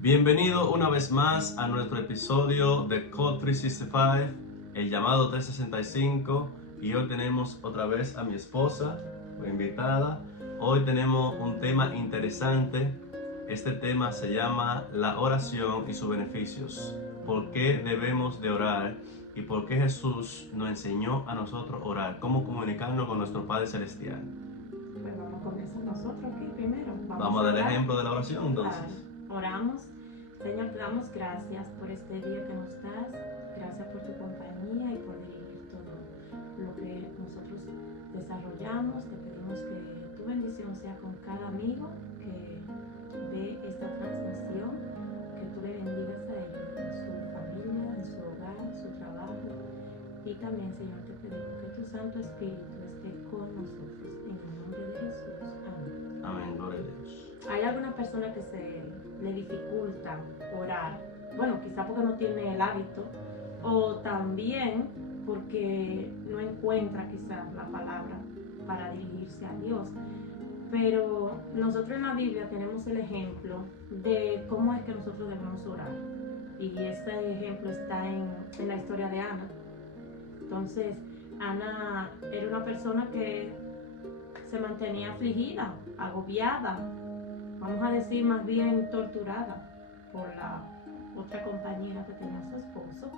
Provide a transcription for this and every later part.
Bienvenido una vez más a nuestro episodio de Code 365, el llamado 365, y hoy tenemos otra vez a mi esposa, o invitada. Hoy tenemos un tema interesante. Este tema se llama la oración y sus beneficios. ¿Por qué debemos de orar? ¿Y por qué Jesús nos enseñó a nosotros orar? ¿Cómo comunicarnos con nuestro Padre Celestial? Pues vamos a comenzar nosotros aquí primero. Vamos a dar el ejemplo de la oración entonces. Claro. Oramos. Señor, te damos gracias por este día que nos das. Gracias por tu compañía y por dirigir todo lo que nosotros desarrollamos. Te pedimos que tu bendición sea con cada amigo que ve esta transmisión, que tú le bendigas a ellos en su familia, en su hogar, en su trabajo. Y también, Señor, te pedimos que tu Santo Espíritu esté con nosotros. En el nombre de Jesús. Amén. Amén, gloria a Dios. Hay alguna persona que se le dificulta orar, bueno, quizá porque no tiene el hábito, o también porque no encuentra quizá la palabra para dirigirse a Dios. Pero nosotros en la Biblia tenemos el ejemplo de cómo es que nosotros debemos orar. Y este ejemplo está en la historia de Ana. Entonces, Ana era una persona que se mantenía afligida, agobiada, vamos a decir más bien torturada por la otra compañera que tenía su esposo.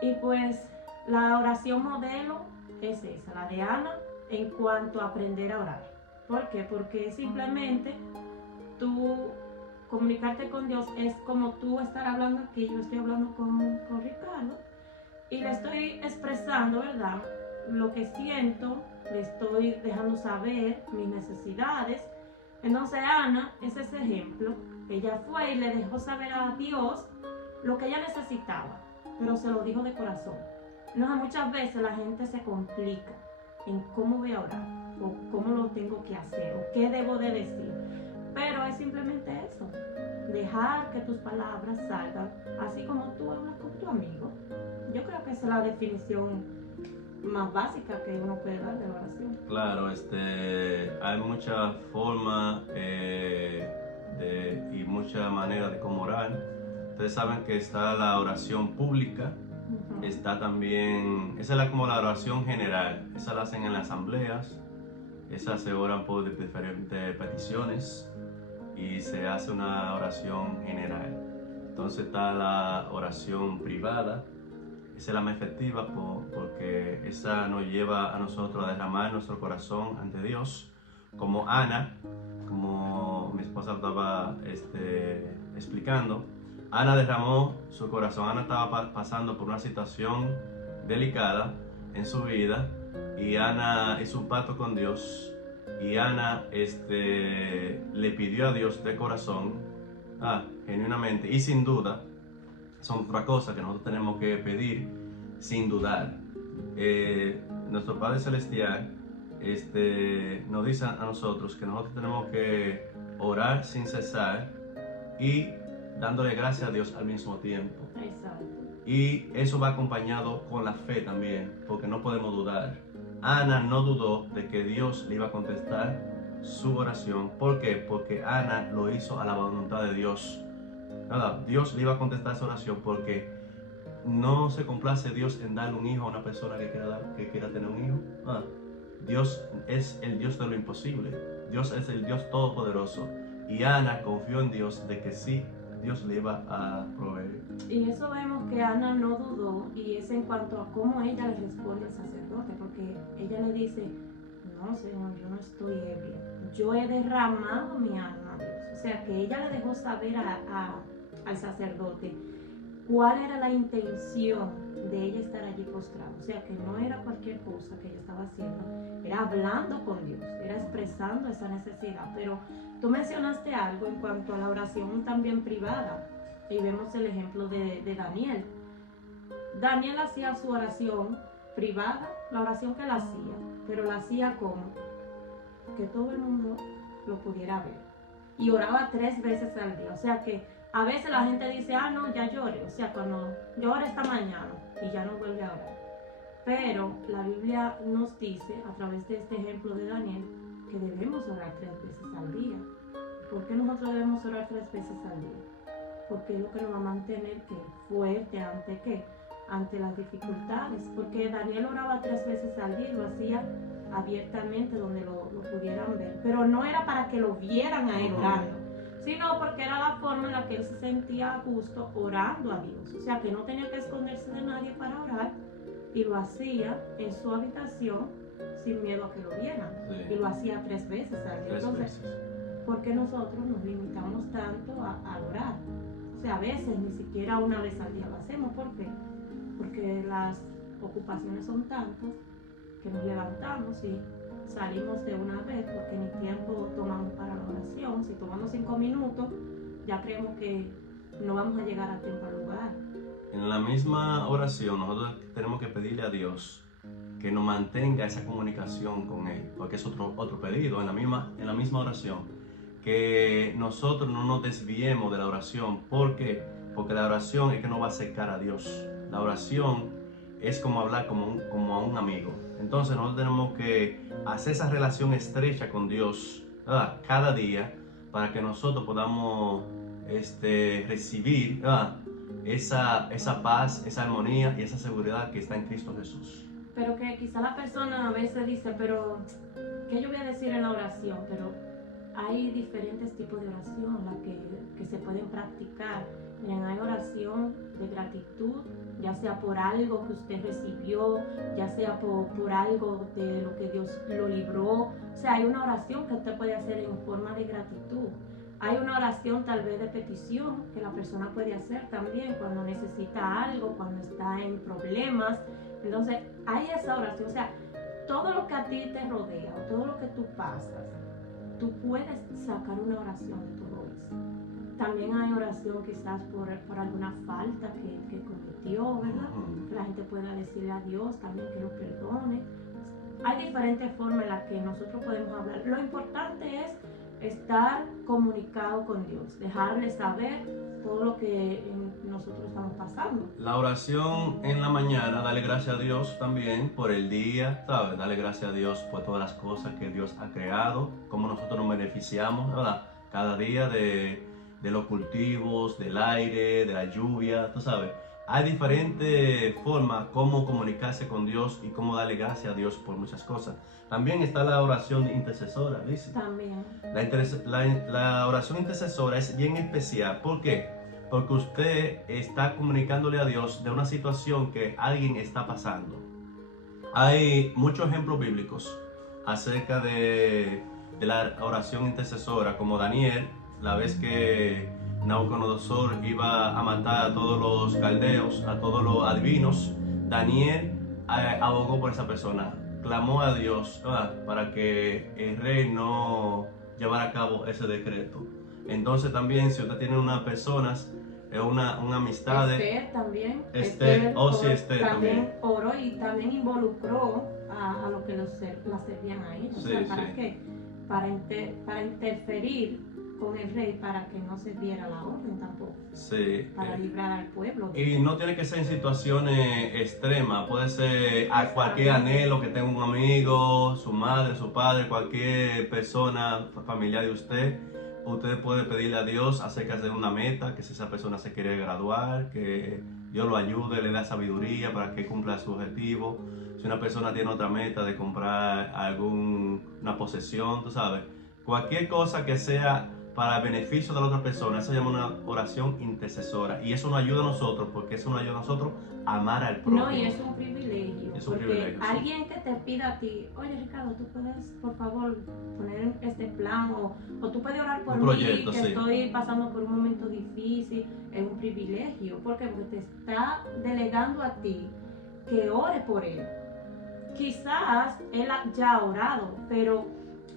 Y pues la oración modelo es esa, la de Ana, en cuanto a aprender a orar. ¿Por qué? Porque simplemente tú comunicarte con Dios es como tú estar hablando aquí. Yo estoy hablando con Ricardo y le estoy expresando, ¿verdad?, lo que siento, le estoy dejando saber mis necesidades. Entonces Ana es ese ejemplo. Ella fue y le dejó saber a Dios lo que ella necesitaba, pero se lo dijo de corazón. Entonces muchas veces la gente se complica en cómo voy a orar, o cómo lo tengo que hacer, o qué debo de decir. Pero es simplemente eso, dejar que tus palabras salgan así como tú hablas con tu amigo. Yo creo que esa es la definición más básica que uno puede dar de la oración. Claro, hay muchas formas y muchas maneras de cómo orar. Ustedes saben que está la oración pública, está también, esa es como la oración general, esa la hacen en las asambleas, esas se oran por diferentes peticiones y se hace una oración general. Entonces está la oración privada. Esa es la más efectiva porque esa nos lleva a nosotros a derramar nuestro corazón ante Dios, como Ana, como mi esposa estaba explicando. Ana derramó su corazón. Ana estaba pasando por una situación delicada en su vida y Ana hizo un pacto con Dios y Ana le pidió a Dios de corazón, genuinamente y sin duda. Son otra cosa que nosotros tenemos que pedir sin dudar. Nuestro Padre Celestial nos dice a nosotros que nosotros tenemos que orar sin cesar y dándole gracias a Dios al mismo tiempo. Exacto. Y eso va acompañado con la fe también, porque no podemos dudar. Ana no dudó de que Dios le iba a contestar su oración. ¿Por qué? Porque Ana lo hizo a la voluntad de Dios. Dios le iba a contestar esa oración porque no se complace Dios en darle un hijo a una persona que quiera tener un hijo. Dios es el Dios de lo imposible. Dios es el Dios todopoderoso. Y Ana confió en Dios de que sí, Dios le iba a proveer. Y eso vemos que Ana no dudó, y es en cuanto a cómo ella le responde al sacerdote, porque ella le dice: no, Señor, yo no estoy ebria, yo he derramado mi alma a Dios. O sea, que ella le dejó saber al sacerdote cuál era la intención de ella estar allí postrada. O sea, que no era cualquier cosa que ella estaba haciendo, era hablando con Dios, era expresando esa necesidad. Pero tú mencionaste algo en cuanto a la oración también privada, y vemos el ejemplo de Daniel. Daniel hacía su oración privada, la oración que él hacía, pero la hacía como que todo el mundo lo pudiera ver, y oraba 3 veces al día. O sea que a veces la gente dice: no, ya lloré, o sea, cuando llora esta mañana y ya no vuelve a orar. Pero la Biblia nos dice, a través de este ejemplo de Daniel, que debemos orar 3 veces al día. ¿Por qué nosotros debemos orar 3 veces al día? porque es lo que nos va a mantener fuerte ante las dificultades, porque Daniel oraba 3 veces al día y lo hacía abiertamente donde lo pudieran ver, pero no era para que lo vieran a él orando, sino porque era la forma en la que él se sentía a gusto orando a Dios, o sea que no tenía que esconderse de nadie para orar y lo hacía en su habitación sin miedo a que lo vieran, y lo hacía 3 veces al día. Entonces, ¿por qué nosotros nos limitamos tanto a orar? O sea, a veces ni siquiera una vez al día lo hacemos. ¿Por qué? Porque las ocupaciones son tantas que nos levantamos y salimos de una vez porque ni tiempo tomamos para la oración. Si tomamos 5 minutos, ya creemos que no vamos a llegar a tiempo al lugar. En la misma oración nosotros tenemos que pedirle a Dios que nos mantenga esa comunicación con Él, porque es otro pedido en la misma oración, que nosotros no nos desviemos de la oración. ¿Por qué? Porque la oración es que nos va a acercar a Dios. La oración es como hablar como a un amigo. Entonces nosotros tenemos que hacer esa relación estrecha con Dios, ¿verdad?, cada día, para que nosotros podamos recibir, ¿verdad?, esa paz, esa armonía y esa seguridad que está en Cristo Jesús. Pero que quizá la persona a veces dice, pero ¿qué yo voy a decir en la oración? Pero hay diferentes tipos de oración las que se pueden practicar. Miren, hay oración de gratitud, ya sea por algo que usted recibió, ya sea por algo de lo que Dios lo libró. O sea, hay una oración que usted puede hacer en forma de gratitud. Hay una oración tal vez de petición que la persona puede hacer también cuando necesita algo, cuando está en problemas. Entonces, hay esa oración. O sea, todo lo que a ti te rodea, o todo lo que tú pasas, tú puedes sacar una oración de todo eso. También hay oración quizás por alguna falta que cometió, ¿verdad? Que la gente pueda decirle a Dios también que lo perdone. Hay diferentes formas en las que nosotros podemos hablar. Lo importante es estar comunicado con Dios, dejarle saber todo lo que nosotros estamos pasando. La oración en la mañana, dale gracias a Dios también por el día, ¿sabes? Dale gracias a Dios por todas las cosas que Dios ha creado, cómo nosotros nos beneficiamos, ¿verdad?, cada día de los cultivos, del aire, de la lluvia, tú sabes. Hay diferentes formas cómo comunicarse con Dios y cómo darle gracias a Dios por muchas cosas. También está la oración intercesora, ¿dice? También. La oración intercesora es bien especial. ¿Por qué? Porque usted está comunicándole a Dios de una situación que alguien está pasando. Hay muchos ejemplos bíblicos acerca de la oración intercesora, como Daniel, la vez que Nabucodonosor iba a matar a todos los caldeos, a todos los adivinos. Daniel abogó por esa persona, clamó a Dios para que el rey no llevara a cabo ese decreto. Entonces también, si usted tiene unas personas, una amistad. Esther también. Esther también oró y también involucró a los que la servían a ella. O sea, ¿para qué? Para interferir con el rey para que no se diera la orden tampoco. Sí. Para librar al pueblo. Y no tiene que ser en situaciones extremas, puede ser a cualquier anhelo que tenga un amigo, su madre, su padre, cualquier persona familiar de usted. Usted puede pedirle a Dios acerca de una meta, que si esa persona se quiere graduar, que Dios lo ayude, le dé sabiduría para que cumpla su objetivo. Si una persona tiene otra meta de comprar una posesión, tú sabes, cualquier cosa que sea para el beneficio de la otra persona, eso se llama una oración intercesora. Y eso nos ayuda a nosotros, porque eso nos ayuda a nosotros a amar al prójimo. No, y es un privilegio. Es un porque privilegio, alguien que te pida a ti, oye Ricardo, tú puedes por favor poner este plan, o tú puedes orar por un proyecto, mí, que estoy pasando por un momento difícil, es un privilegio. ¿Por qué? Porque te está delegando a ti que ore por él. Quizás él ya ha orado, pero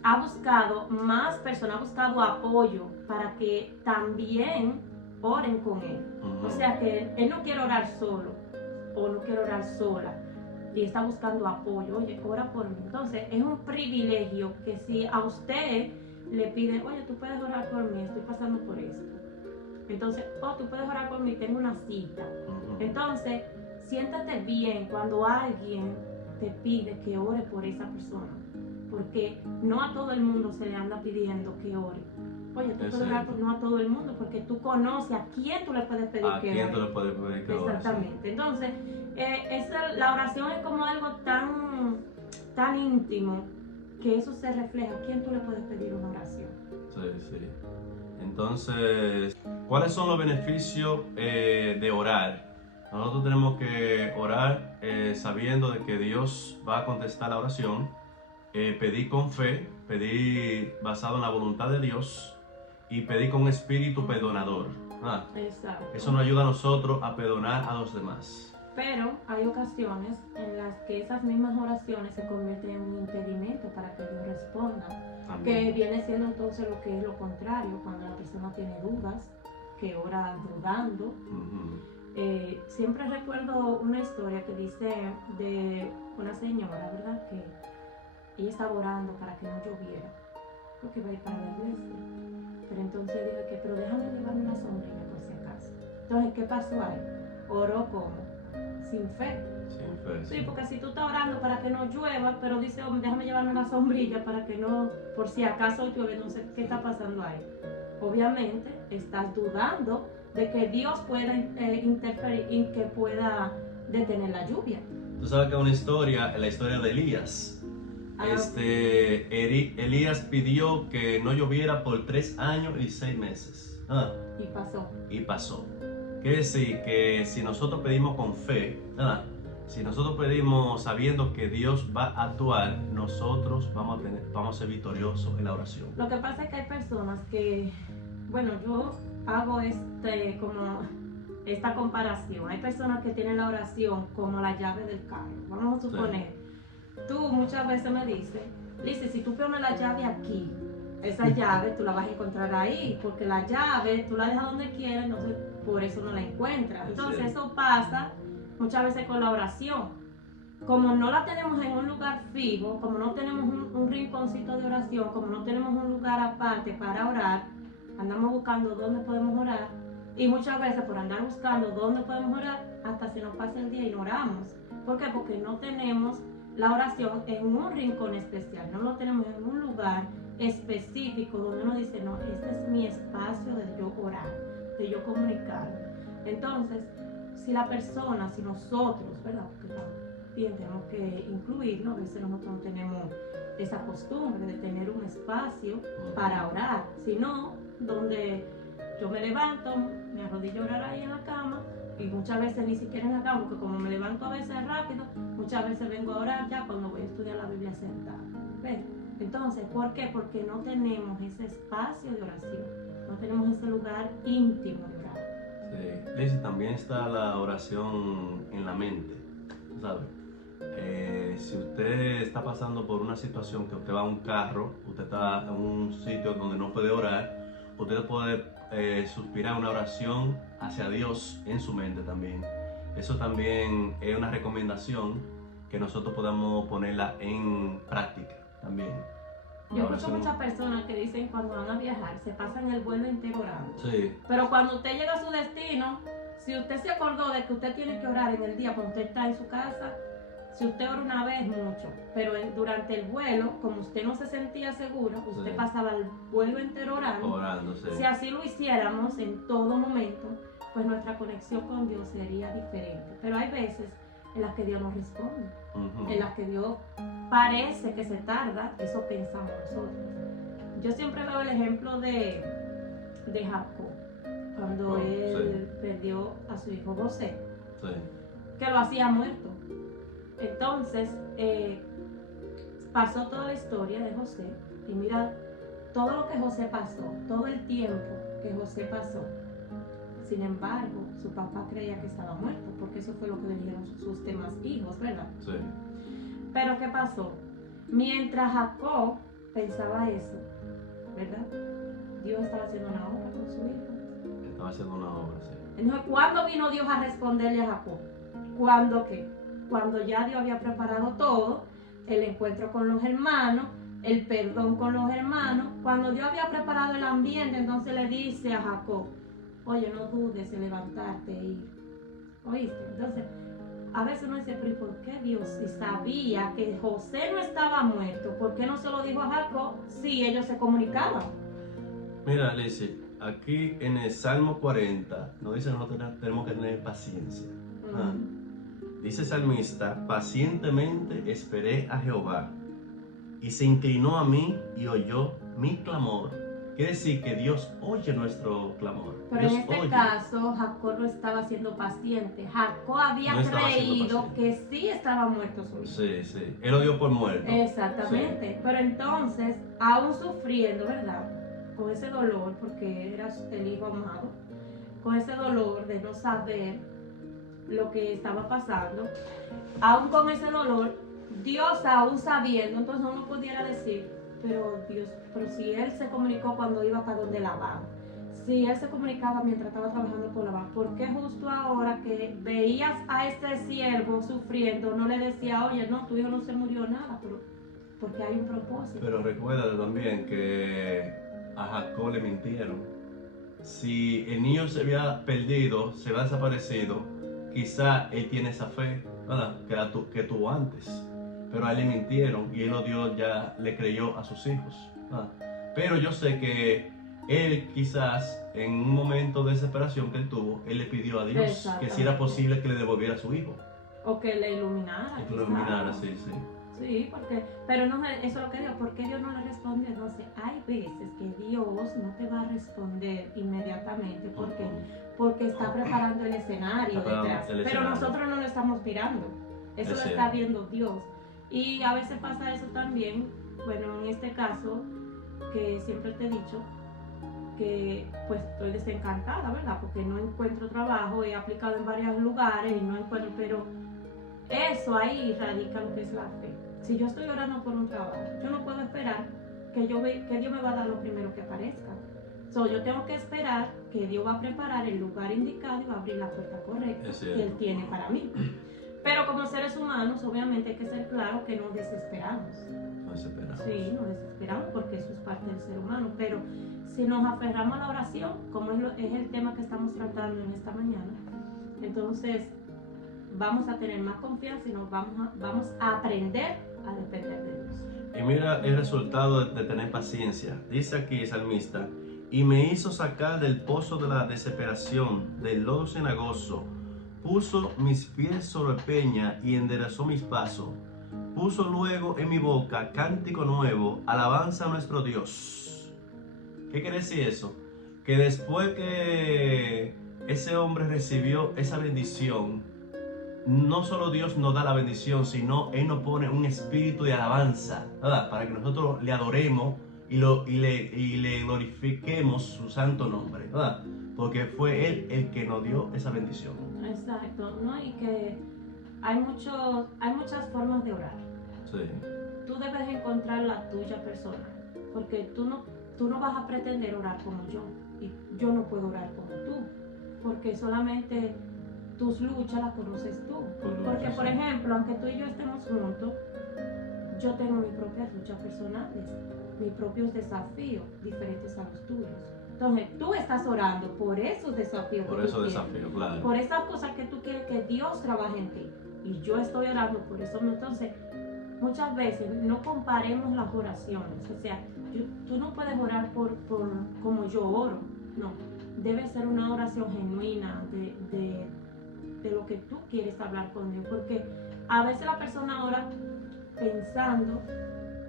ha buscado más personas, ha buscado apoyo para que también oren con él. O sea que él no quiere orar solo o no quiere orar sola y está buscando apoyo. Oye, ora por mí. Entonces es un privilegio que si a usted le pide, oye, tú puedes orar por mí, estoy pasando por esto. Entonces, tú puedes orar por mí, tengo una cita. Entonces, siéntate bien cuando alguien te pide que ore por esa persona. Porque no a todo el mundo se le anda pidiendo que ore. Oye, tú Es puedes orar cierto. no a todo el mundo porque tú conoces a quién tú le puedes pedir ¿A que quién ore. tú le puedes pedir que ore? Sí. Exactamente. Entonces, la oración es como algo tan íntimo que eso se refleja. ¿A quién tú le puedes pedir una oración? Sí, sí. Entonces, ¿cuáles son los beneficios de orar? Nosotros tenemos que orar sabiendo de que Dios va a contestar la oración, pedir con fe, pedir basado en la voluntad de Dios y pedir con espíritu perdonador. Exacto. Eso nos ayuda a nosotros a perdonar a los demás. Pero hay ocasiones en las que esas mismas oraciones se convierten en un impedimento para que Dios responda. También. Que viene siendo entonces lo que es lo contrario, cuando la persona tiene dudas, que ora dudando. Uh-huh. Siempre recuerdo una historia que dice de una señora, ¿verdad? Que ella estaba orando para que no lloviera, porque iba a ir para la iglesia. Pero entonces dijo pero déjame llevarme una sombrilla por si acaso. Entonces, ¿qué pasó ahí? Oró como sin fe. Sin fe. Sí, porque si tú estás orando para que no llueva, pero dice, déjame llevarme una sombrilla para que no, por si acaso llueve, no sé qué está pasando ahí. Obviamente, estás dudando de que Dios pueda interferir y que pueda detener la lluvia. Tú sabes que es la historia de Elías. Elías pidió que no lloviera por 3 años y 6 meses. Y pasó. Quiere decir que si nosotros pedimos con fe, si nosotros pedimos sabiendo que Dios va a actuar, nosotros vamos a ser victoriosos en la oración. Lo que pasa es que hay personas que, bueno, yo hago como esta comparación. Hay personas que tienen la oración como la llave del carro. Vamos a suponer, tú muchas veces me dices, si tú pones la llave aquí, esa llave tú la vas a encontrar ahí, porque la llave tú la dejas donde quieras, entonces por eso no la encuentras. Entonces eso pasa muchas veces con la oración. Como no la tenemos en un lugar fijo, como no tenemos un rinconcito de oración, como no tenemos un lugar aparte para orar, andamos buscando dónde podemos orar, y muchas veces por andar buscando dónde podemos orar, hasta se nos pasa el día y no oramos. ¿Por qué? Porque no tenemos la oración en un rincón especial, no lo tenemos en un lugar específico donde uno dice, no, este es mi espacio de yo orar, de yo comunicar. Entonces, si nosotros, ¿verdad? Porque también tenemos que incluirnos, a veces nosotros no tenemos esa costumbre de tener un espacio para orar, sino donde yo me levanto, me arrodillo a orar ahí en la cama, y muchas veces ni siquiera en la cama, porque como me levanto a veces rápido, muchas veces vengo a orar ya cuando voy a estudiar la Biblia sentada. ¿Ven? Entonces, ¿por qué? Porque no tenemos ese espacio de oración, no tenemos ese lugar íntimo de orar. Sí, Liz, también está la oración en la mente, ¿sabes? Si usted está pasando por una situación que usted va a un carro, usted está en un sitio donde no puede orar, usted puede suspirar una oración hacia Dios en su mente también. Eso también es una recomendación que nosotros podamos ponerla en práctica también. Yo escucho muchas personas que dicen cuando van a viajar, se pasan el vuelo entero orando. Sí. Pero cuando usted llega a su destino, si usted se acordó de que usted tiene que orar en el día cuando usted está en su casa, si usted ora una vez, mucho. Pero durante el vuelo, como usted no se sentía seguro, usted pasaba el vuelo entero orando. Sí. Si así lo hiciéramos en todo momento, pues nuestra conexión con Dios sería diferente. Pero hay veces en las que Dios no responde, en las que Dios parece que se tarda, eso pensamos nosotros. Yo siempre veo el ejemplo de Jacob, cuando él perdió a su hijo José, que lo hacía muerto. Entonces, pasó toda la historia de José, y mira todo lo que José pasó, todo el tiempo que José pasó. Sin embargo, su papá creía que estaba muerto, porque eso fue lo que le dijeron sus demás hijos, ¿verdad? Sí. Pero ¿qué pasó? Mientras Jacob pensaba eso, ¿verdad? Dios estaba haciendo una obra con su hijo. Estaba haciendo una obra, sí. Entonces, ¿cuándo vino Dios a responderle a Jacob? ¿Cuándo qué? Cuando ya Dios había preparado todo, el encuentro con los hermanos, el perdón con los hermanos. Cuando Dios había preparado el ambiente, entonces le dice a Jacob, oye, no dudes en levantarte e ir. ¿Oíste? Entonces, a veces uno dice, pero ¿por qué Dios, si sabía que José no estaba muerto, por qué no se lo dijo a Jacob si ellos se comunicaban? Mira, Lizzie, aquí en el Salmo 40 nos dice que nosotros tenemos que tener paciencia. Ah. Dice el salmista, pacientemente esperé a Jehová y se inclinó a mí y oyó mi clamor. Quiere decir que Dios oye nuestro clamor. Pero Dios en este oye. caso, Jacob no estaba siendo paciente. Jacob había No estaba siendo creído paciente. que sí estaba muerto su hijo. Sí, sí. Él lo dio por muerto. Exactamente. Sí. Pero entonces, aún sufriendo, ¿verdad? Con ese dolor, porque era el hijo amado, con ese dolor de no saber lo que estaba pasando, aún con ese dolor, Dios aún sabiendo, entonces uno pudiera decir, pero Dios, pero si él se comunicó cuando iba para donde Labán, si él se comunicaba mientras estaba trabajando con Labán, ¿por qué justo ahora que veías a este siervo sufriendo no le decía, oye, no, tu hijo no se murió nada, pero porque hay un propósito? Pero recuerda también que a Jacob le mintieron. Si el niño se había perdido, se había desaparecido, quizá él tiene esa fe, ¿verdad? Que tuvo antes. Pero a él le mintieron y él lo dio, ya le creyó a sus hijos, ¿verdad? Pero yo sé que él quizás en un momento de desesperación que él tuvo, él le pidió a Dios que si era posible que le devolviera a su hijo. O que le iluminara. Que lo iluminara, sí, sí. Sí, porque, pero no, eso es lo que digo, ¿por qué Dios no le responde? Entonces, hay veces que Dios no te va a responder inmediatamente, porque, porque está preparando el escenario detrás, pero nosotros no lo estamos mirando, eso lo está viendo Dios. Y a veces pasa eso también, bueno, en este caso, que siempre te he dicho, que pues estoy desencantada, ¿verdad? Porque no encuentro trabajo, he aplicado en varios lugares y no encuentro, pero eso ahí radica lo que es la fe. Si yo estoy orando por un trabajo, yo no puedo esperar que Dios me va a dar lo primero que aparezca. Yo tengo que esperar que Dios va a preparar el lugar indicado y va a abrir la puerta correcta que Él tiene para mí. Pero como seres humanos, obviamente hay que ser claro que nos desesperamos. Sí, nos desesperamos porque eso es parte del ser humano. Pero si nos aferramos a la oración, como es el tema que estamos tratando en esta mañana, entonces vamos a tener más confianza y vamos a aprender a depender de Dios. Y mira el resultado de tener paciencia. Dice aquí el salmista, y me hizo sacar del pozo de la desesperación, del lodo cenagoso, puso mis pies sobre peña y enderezó mis pasos. Puso luego en mi boca cántico nuevo, alabanza a nuestro Dios. ¿Qué quiere decir eso? Que después que ese hombre recibió esa bendición, no solo Dios nos da la bendición, sino Él nos pone un espíritu de alabanza, ¿verdad? Para que nosotros le adoremos y le glorifiquemos su santo nombre, ¿verdad? Porque fue Él el que nos dio esa bendición. Exacto, ¿no? Y que hay muchas formas de orar. Sí. Tú debes encontrar la tuya personal, porque tú no vas a pretender orar como yo, y yo no puedo orar como tú, porque solamente tus luchas las conoces tú. Porque, por ejemplo, aunque tú y yo estemos juntos, yo tengo mis propias luchas personales, mis propios desafíos diferentes a los tuyos. Entonces, tú estás orando por esos desafíos. Por esos desafíos, claro. Por esas cosas que tú quieres que Dios trabaje en ti. Y yo estoy orando por eso. Entonces, muchas veces no comparemos las oraciones. O sea, tú no puedes orar por como yo oro. No. Debe ser una oración genuina de lo que tú quieres hablar con Dios. Porque a veces la persona ora pensando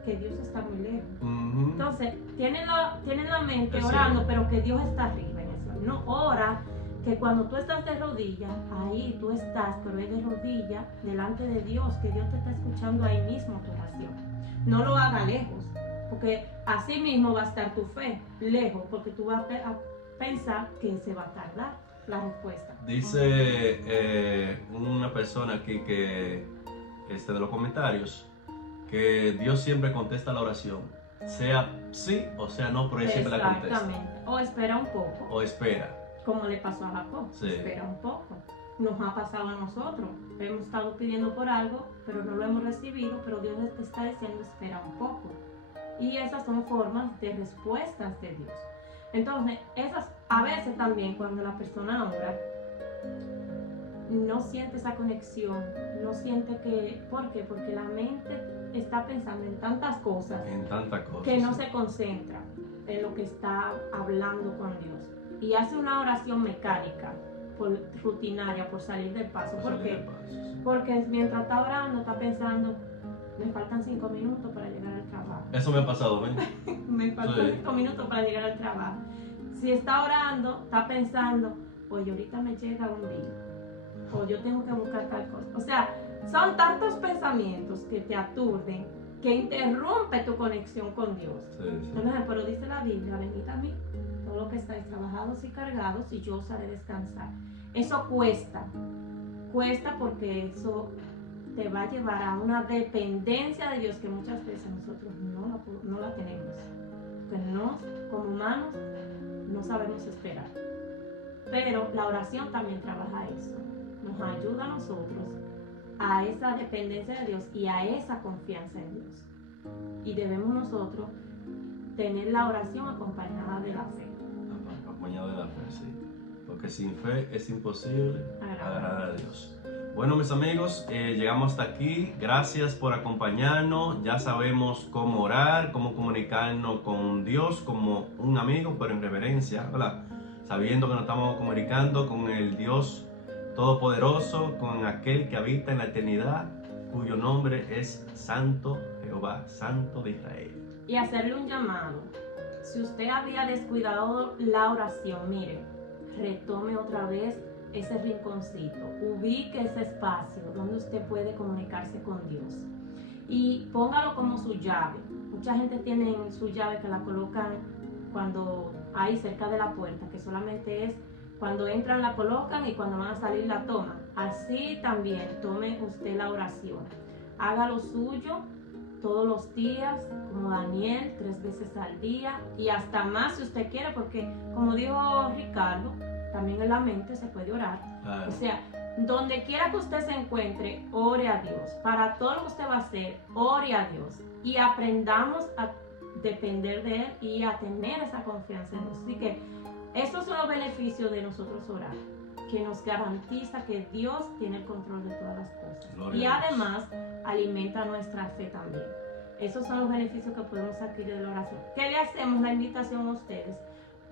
que Dios está muy lejos. Entonces, tienen la mente orando, pero que Dios está arriba en eso. No ora que cuando tú estás de rodillas, ahí tú estás, pero es de rodillas delante de Dios, que Dios te está escuchando ahí mismo tu oración. No lo haga lejos, porque así mismo va a estar tu fe lejos, porque tú vas a pensar que se va a tardar la respuesta. Dice una persona aquí que de los comentarios que Dios siempre contesta la oración, sea sí o sea no, pero Él siempre la contesta. Exactamente. O espera un poco. O espera. Como le pasó a Jacob. Sí. Espera un poco. Nos ha pasado a nosotros. Hemos estado pidiendo por algo, pero no lo hemos recibido, pero Dios te está diciendo espera un poco. Y esas son formas de respuestas de Dios. Entonces, esas a veces también cuando la persona ora, no siente esa conexión, no siente que... ¿Por qué? Porque la mente está pensando en tantas cosas, que no se concentra en lo que está hablando con Dios. Y hace una oración mecánica, rutinaria, por salir del paso. ¿Por qué? Porque mientras está orando, está pensando, me faltan 5 minutos para llegar al trabajo. Eso me ha pasado, ¿ven? Me faltan 5 minutos para llegar al trabajo. Si está orando, está pensando, oye, ahorita me llega un bill, o yo tengo que buscar tal cosa. O sea, son tantos pensamientos que te aturden, que interrumpe tu conexión con Dios. Sí. Entonces, pero dice la Biblia, venid a mí, todos los que estáis trabajados y cargados, y yo os haré descansar. Eso cuesta porque eso te va a llevar a una dependencia de Dios que muchas veces nosotros no la tenemos. Porque como humanos, no sabemos esperar. Pero la oración también trabaja eso. Nos ayuda a nosotros a esa dependencia de Dios y a esa confianza en Dios. Y debemos nosotros tener la oración acompañada de la fe. Acompañado de la fe, sí. Porque sin fe es imposible agradar a Dios. Bueno, mis amigos, llegamos hasta aquí. Gracias por acompañarnos. Ya sabemos cómo orar, cómo comunicarnos con Dios como un amigo, pero en reverencia, ¿verdad? Sabiendo que nos estamos comunicando con el Dios Todopoderoso, con aquel que habita en la eternidad, cuyo nombre es Santo Jehová, Santo de Israel. Y hacerle un llamado. Si usted había descuidado la oración, mire, retome otra vez ese rinconcito, ubique ese espacio donde usted puede comunicarse con Dios y póngalo como su llave. Mucha gente tiene su llave que la colocan cuando hay cerca de la puerta, que solamente es cuando entran la colocan y cuando van a salir la toman. Así también tome usted la oración, haga lo suyo todos los días, como Daniel, 3 veces al día y hasta más si usted quiere, porque como dijo Ricardo, también en la mente se puede orar. O sea, donde quiera que usted se encuentre, ore a Dios. Para todo lo que usted va a hacer, ore a Dios. Y aprendamos a depender de Él y a tener esa confianza en Dios. Así que estos son los beneficios de nosotros orar, que nos garantiza que Dios tiene el control de todas las cosas. Y además alimenta nuestra fe también. Esos son los beneficios que podemos adquirir de la oración. ¿Qué le hacemos la invitación a ustedes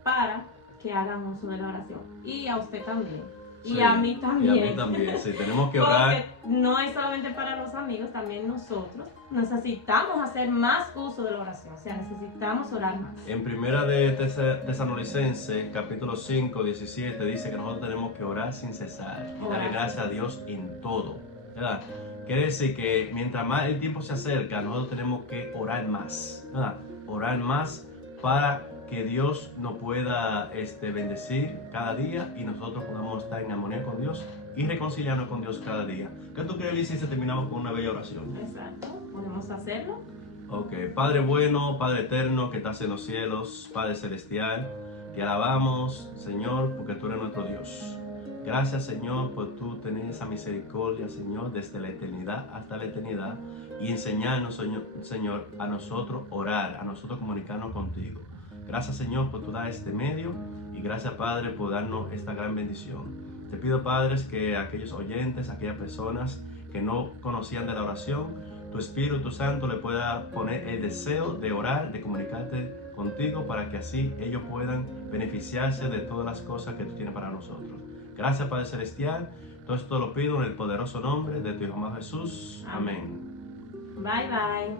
para que hagan uso de la oración? Y a usted también. Sí, y a mí también. Y a mí también, sí, tenemos que orar. Porque no es solamente para los amigos, también nosotros necesitamos hacer más uso de la oración. O sea, necesitamos orar más. En primera de Tesalonicenses, capítulo 5, 17, dice que nosotros tenemos que orar sin cesar y darle gracias a Dios en todo, ¿verdad? Quiere decir que mientras más el tiempo se acerca, nosotros tenemos que orar más, ¿verdad? Orar más para que Dios nos pueda bendecir cada día y nosotros podamos estar en armonía con Dios y reconciliarnos con Dios cada día. ¿Qué tú crees, Lizy, si terminamos con una bella oración? Exacto, podemos hacerlo. Ok, Padre bueno, Padre eterno que estás en los cielos, Padre celestial, te alabamos, Señor, porque tú eres nuestro Dios. Gracias, Señor, por tú tener esa misericordia, Señor, desde la eternidad hasta la eternidad y enseñarnos, Señor, a nosotros orar, a nosotros comunicarnos contigo. Gracias, Señor, por tu dar este medio y gracias, Padre, por darnos esta gran bendición. Te pido, Padres, que aquellos oyentes, aquellas personas que no conocían de la oración, tu Espíritu Santo le pueda poner el deseo de orar, de comunicarte contigo para que así ellos puedan beneficiarse de todas las cosas que tú tienes para nosotros. Gracias, Padre Celestial. Todo esto lo pido en el poderoso nombre de tu Hijo amado Jesús. Amén. Bye, bye.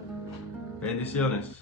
Bendiciones.